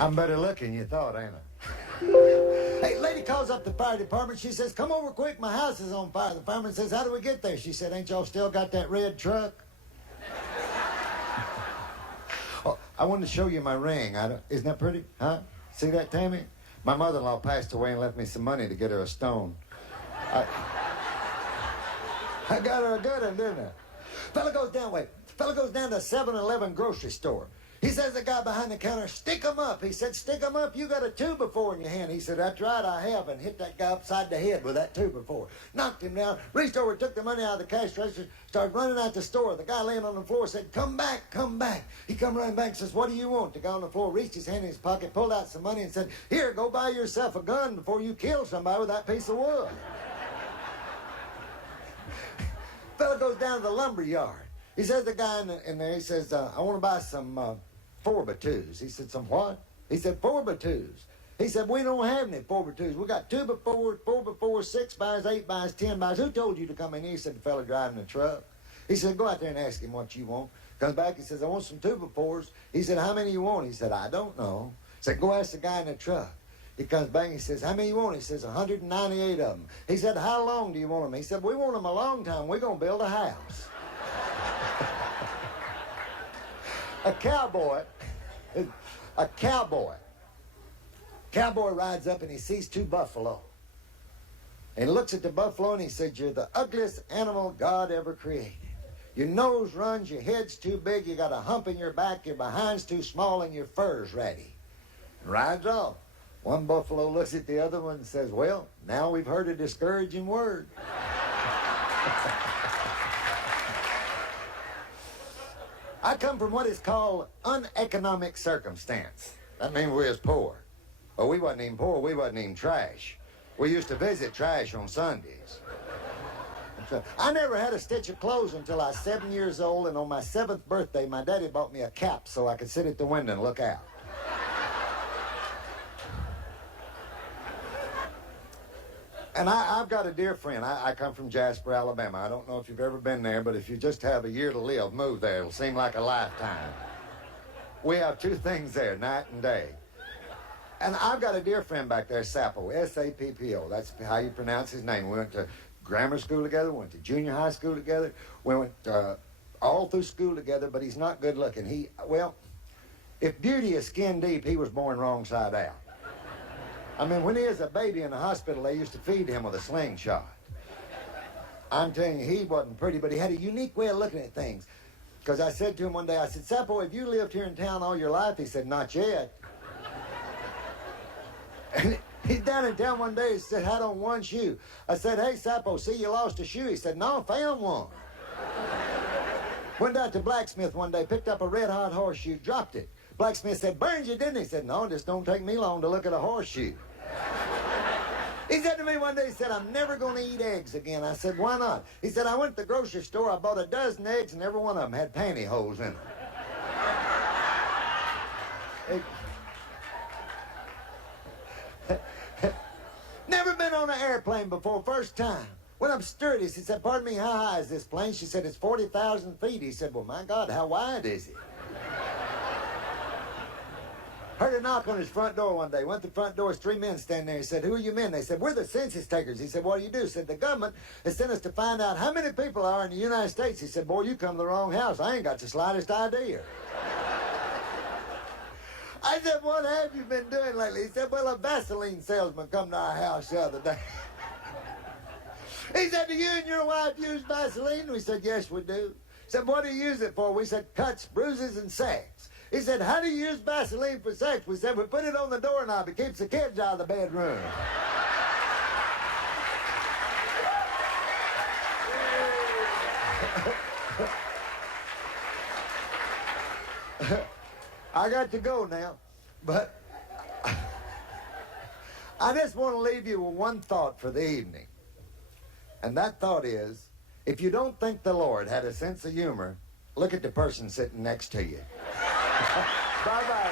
I'm better looking you thought, ain't I? Hey, lady calls up the fire department. She says, come over quick, my house is on fire. The fireman says, how do we get there? She said, ain't y'all still got that red truck? Oh, I wanted to show you my ring. Isn't that pretty? Huh? See that, Tammy? My mother-in-law passed away and left me some money to get her a stone. I got her a good one, didn't I? Fella goes down to the 7-Eleven grocery store. He says the guy behind the counter, stick 'em up. He said, stick 'em up, you got a 2x4 in your hand. He said, that's right, I have, and hit that guy upside the head with that 2x4. Knocked him down, reached over, took the money out of the cash register, started running out the store. The guy laying on the floor said, come back, come back. He come running back and says, what do you want? The guy on the floor reached his hand in his pocket, pulled out some money and said, here, go buy yourself a gun before you kill somebody with that piece of wood. Fella goes down to the lumber yard. He says the guy in there, he says, I want to buy some 4x2s. He said, some what? He said, 4x2s. He said, we don't have any 4x2s. We got 2x4s, 4x4s, 6x, 8x, 10x. Who told you to come in here? He said, the fella driving the truck. He said, go out there and ask him what you want. Comes back, he says, I want some 2x4s. He said, how many you want? He said, I don't know. He said, go ask the guy in the truck. He comes back, he says, how many you want? He says, 198 of them. He said, how long do you want them? He said, we want them a long time. We're going to build a house. A cowboy rides up and he sees two buffalo. And he looks at the buffalo and he said, you're the ugliest animal God ever created. Your nose runs, your head's too big, you got a hump in your back, your behind's too small, and your fur's ratty. And rides off. One buffalo looks at the other one and says, well, now we've heard a discouraging word. I come from what is called uneconomic circumstance. That means we was poor. Well, we wasn't even poor, we wasn't even trash. We used to visit trash on Sundays. I never had a stitch of clothes until I was 7 years old, and on my 7th birthday, my daddy bought me a cap so I could sit at the window and look out. And I've got a dear friend. I come from Jasper, Alabama. I don't know if you've ever been there, but if you just have a year to live, move there. It'll seem like a lifetime. We have two things there, night and day. And I've got a dear friend back there, Sappo, S-A-P-P-O. That's how you pronounce his name. We went to grammar school together, went to junior high school together. We went all through school together, but he's not good looking. Well, if beauty is skin deep, he was born wrong side out. I mean, when he was a baby in the hospital, they used to feed him with a slingshot. I'm telling you, he wasn't pretty, but he had a unique way of looking at things. Because I said to him one day, I said, Sappo, have you lived here in town all your life? He said, not yet. And he's down in town one day, he said, had on one shoe. I said, hey, Sappo, see you lost a shoe. He said, no, found one. Went down to blacksmith one day, picked up a red-hot horseshoe, dropped it. Blacksmith said, burned you, didn't he? He said, no, it just don't take me long to look at a horseshoe. He said to me one day, he said, I'm never going to eat eggs again. I said, why not? He said, I went to the grocery store, I bought a dozen eggs, and every one of them had pantyhose in them. Never been on an airplane before, first time. Went up stewardess, he said, pardon me, how high is this plane? She said, it's 40,000 feet. He said, well, my God, how wide is it? Heard a knock on his front door one day. Went to the front door, 3 men standing there. He said, who are you men? They said, we're the census takers. He said, what do you do? He said, the government has sent us to find out how many people are in the United States. He said, boy, you come to the wrong house. I ain't got the slightest idea. I said, what have you been doing lately? He said, well, a Vaseline salesman come to our house the other day. He said, do you and your wife use Vaseline? We said, yes, we do. He said, what do you use it for? We said, cuts, bruises, and sex. He said, how do you use Vaseline for sex? We said, we put it on the doorknob. It keeps the kids out of the bedroom. I got to go now, but I just want to leave you with one thought for the evening. And that thought is, if you don't think the Lord had a sense of humor, look at the person sitting next to you. Bye-bye.